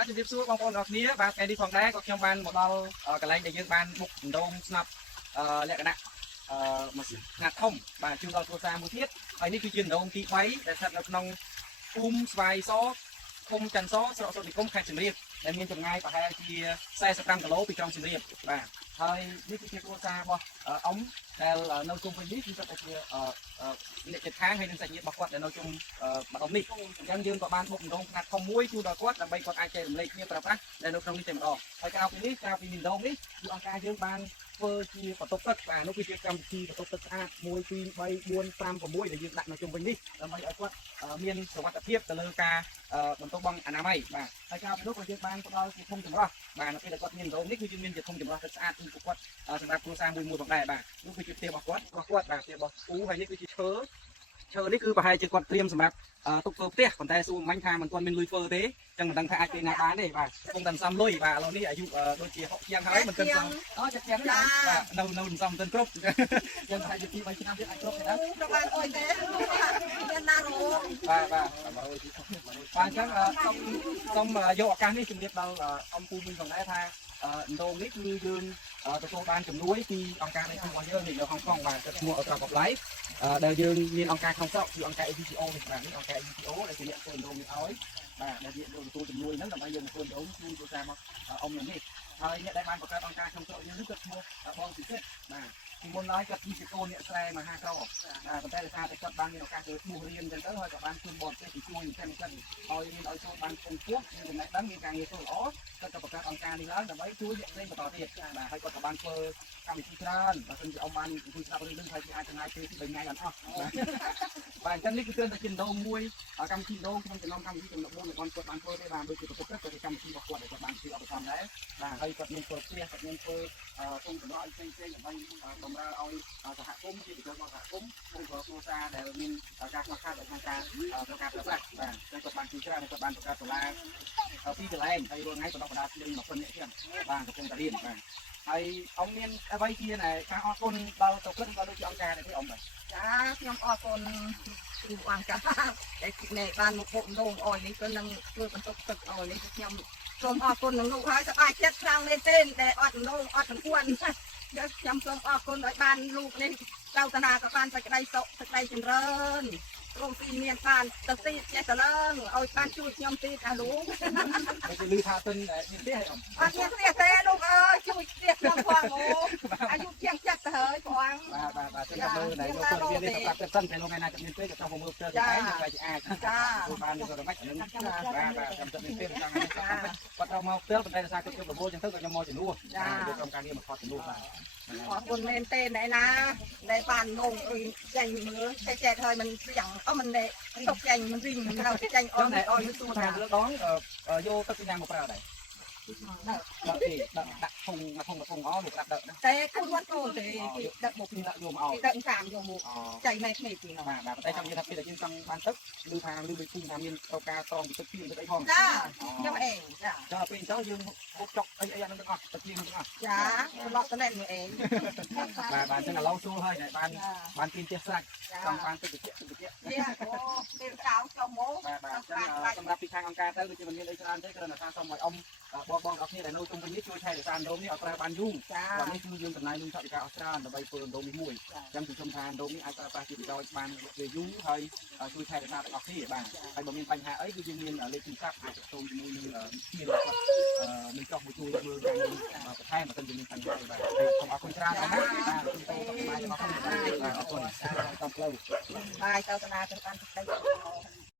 បាទជំរាបសួរបងប្អូនអរគ្នាបាទថ្ងៃនេះផងដែរក៏ខ្ញុំបានមកដល់កន្លែងដែលយើងបានបុកដងស្នាប់លក្ខណៈម៉ាស៊ីនខ្នាតធំបាទជូនដល់គ្រួសារមួយទៀតហើយនេះគឺជាដងទី3ដែលស្ថិតនៅក្នុងភូមិស្វាយសឃុំច័ន្ទសស្រុកសុតនិគមខេត្តសៀមរាបដែលមានចម្ងាយប្រហែលជា45គីឡូពីក្រុងសៀមរាបបាទហើយនេះគឺជាគ្រួសាររបស់អ៊ំដែលនៅជុំវិញនេះគឺគាត់តែជាអ្នកជិតខាងហើយនឹងសាច់ញាតិរបស់គាត់ដែលនៅជុំម្ដុំនេះអញ្ចឹងយើងក៏បានបុកដងខ្នាតធំមួយជូនដល់គាត់ដើម្បីគាត់អាចចែករំលែកគ្នាប្រើប្រាស់ដែលនៅក្នុងនេះតែម្ដងហើយក្រៅពីនេះក្រៅពីដងនេះគឺអង្គការយើងបានធ្វើជាបន្ទប់ទឹកបាទនោះគឺជាកម្មវិធីបន្ទប់ទឹកស្អាត1 2 3 4 5 6ដែលយើងដាក់នៅជុំវិញនេះដើម្បីឲ្យគាត់មានសុវត្ថិភាពទៅលើការបន្ទប់បង់អនាម័យបាទហើយក្រៅពីនោះក៏យើងបានផ្ដល់ជាធុងចម្រោះបាទនៅពេលដែលគាត់មានដងនេះគឺយើងមានជាធុងចម្រោះទឹកស្អាតជូនពួកគាត់សម្រាប់គ្រួសារមួយផងដែរបាទនោះគឺជាផ្ទះរបស់គាត់បាទផ្ទះរបស់ពូហើយនេះគឺជាឈើនេះគឺប្រហែលជាគាត់ត្រៀមសម្រាប់ទុកធ្វើផ្ទះប៉ុន្តែសួរមិញថាមិនទាន់មានលុយធ្វើទេចឹងមិនដឹងថាអាចពេលណាបានទេបាទកំពុងតែសំលុយបាទឥឡូវនេះអាយុដូចជា60ជាងហើយមិនទាន់សំចិត្តជាងណាបាទនៅសំមិនទាន់គ្រប់យើងថាជា2 3ឆ្នាំទៀតអាចគ្រប់ទេណាต้องการโอยเต้មានណារងបាទអញ្ចឹងសូមយកឱកាសនេះជម្រាបដល់អំពូវិញផងដែរថាដងនេះគឺយើងទទួលបានជំនួយពីអង្គការដៃគូរបស់យើងនៅហុងកុងបាទឈ្មោះ Ultra Pop Life ដែលយើងមានអង្គការក្នុងស្រុកគឺអង្គការ AVTO នេះបាទនេះអង្គការ AVTO ដែលជាអ្នកធ្វើដងនេះឲ្យបាទដែលយើងទទួលជំនួយហ្នឹងដើម្បីយើងធ្វើដងជូនគ្រួសារមកអ៊ំនេះហើយអ្នកដែលបានបង្កើតអង្គការក្នុងស្រុកយើងនេះគាត់ឈ្មោះបងពិសិដ្ឋបាទពីមុនឡើយគាត់ជាកូនអ្នកស្រែមហាក្រប៉ុន្តែដោយសារតែគាត់បានមានឱកាសទៅបួសរៀនអញ្ចឹងទៅហើយក៏បានជួយបរទេសពីជួយចិនឲ្យមានឲ្យចូលបានគង់ពោះមានចំណេះដឹងមានការងារធ្វើល្អគាត់ក៏បង្កើតអង្គការនេះឡើងដើម្បីជួយអ្នកផ្សេងបន្តទៀតបាទហើយគាត់ក៏បានធ្វើកម្មវិធីច្រើនបើមិនជាអ៊ំបានជួយស្ដាប់រឿងហើយអាចចំណាយពេលពី3ថ្ងៃអត់អស់បាទអញ្ចឹងនេះគឺគ្រាន់តែជាដងមួយកម្មវិធីដងក្នុងចំណោមកម្មវិធីចំនួន4ដែលគាត់បានធ្វើទេបាទដូចជាប្រភពទឹកក៏ជាកម្មវិធីរបស់គាត់ដែលគាត់បានជួយអបអរសាទរដែរបាទហើយគាត់មានធ្វើផ្ទះគាត់មានធ្វើទុំតម្រូវឲ្យផ្សេងៗដើម្បីបម្រើឲ្យសហគមន៍ជាប្រយោជន៍ដល់សហគមន៍ឬក៏គ្រួសារដែលមានការខ្វះខាតក្នុងការប្រកាសប្រសាសន៍បាទហើយគាត់បានជួយច្រើនគាត់បានបង្កើតសាលាពីកន្លែងហើយរាល់ថ្ងៃបណ្ដុះបណ្ដាលជាង20នាក់ទៀតបាទកំពុងតែរៀនបាទហើយអង្គមានអ្វីជាការអរគុណដល់ទៅព្រឹកក៏ដូចជាអង្គការដែរទេអង្គបាទចាខ្ញុំអរគុណគ្រូអង្គការដែលបានមកពុកដងអោយនេះក៏នឹងធ្វើបន្ទប់ទឹកអោយនេះខ្ញុំសូមអរគុណនឹងលោកហើយសប្បាយចិត្តខ្លាំងមែនទេដែលអត់ដងអត់ទាំងពួនខ្ញុំសូមអរគុណឲ្យបានលោកនេះចៅតាណាក៏បានសេចក្តីសុខសេចក្តីចម្រើនរងទីមានបានទៅទីចេះទៅឡើងឲ្យបានជួយខ្ញុំទីអាលោកគេលឺថាទៅមានទេអត់មានទេលោកអើយជួយទៀតខ្ញុំផងអូអាយុជាងចិត្តទៅហើយព្រះអង្គបាទចឹងទៅណែលោកទៅវានេះសម្រាប់ទៅសិនតែលោកថ្ងៃណាจะមានទេក៏ต้องមកមើលផ្ទះទៅឯងតែអាចចាបានទៅរំាច់ហ្នឹងបាទចាំទៅមានទេចង់គាត់ត្រូវមកផ្ទះប៉ុន្តែដោយសារគាត់ជប់រវល់ចឹងទៅក៏ខ្ញុំមកជំនួសយកក្រុមការងារមកថតជំនួសបាទអរគុណមែនទេណែណាដែលបាននងអុយចេញមើលចែកហើយមិនយ៉ាងមិនទុកចេញមិនវិញហើយចេញអស់តែអស់យូរថាលើដងយកទឹកយ៉ាងមកប្រើដែរដាក់ធុងអស់លោកដាក់ដឹកតែគួរវត្តចូលទេដឹកមកពីដាក់យកមកឲ្យដឹកតាមយកមកចៃណែគ្នាទីនោះបាទតែចង់និយាយថាពេលដែលយើងចង់បានទឹកឬថាឬដូចថាមានត្រូវការត្រង់ទឹកពីទឹកអីផងចាខ្ញុំអេចាពេលអញ្ចឹងយើងហូបចុកអីហ្នឹងទាំងអស់ទឹកពីទាំងអស់ចាឡប់ទៅណែមើលអេបាទអញ្ចឹងឥឡូវចូលហើយបានពីផ្ទះស្រាច់ចង់បានទឹកតិចទៀតអូពេលចៅចូលមកបាទសម្រាប់ពីខាងអង្គការទៅគឺជាមិនមានអីច្រើនទេគ្រាន់តែថាសូមឲ្យអ៊ំបងអរគ្នាដែលនៅជុំវិញនេះជួយថែរក្សាដងនេះឲ្យប្រើបានយូរបាទនេះគឺយើងចំណាយលុយថវិកាអស់ច្រើនដើម្បីធ្វើដងនេះមួយអញ្ចឹងខ្ញុំថាដងនេះអាចប្រើប្រាស់ជាប្រយោជន៍បានពេលយូរហើយជួយថែរក្សាទាំងអស់គ្នាបាទហើយបើមានបញ្ហាអីគឺយើងមានលេខទូរស័ព្ទអាចចូលជាមួយនឹងជារបស់នឹងចោះមកជួយមើលការងារបន្ថែមបើសិនជាមានបញ្ហាអីបាទសូមអរគុណច្រើនណាស់បាទសូមទៅសុខសប្បាយអរគុណបាទអរគុណតាមផ្លូវបាយទៅតាណាទៅបានទឹក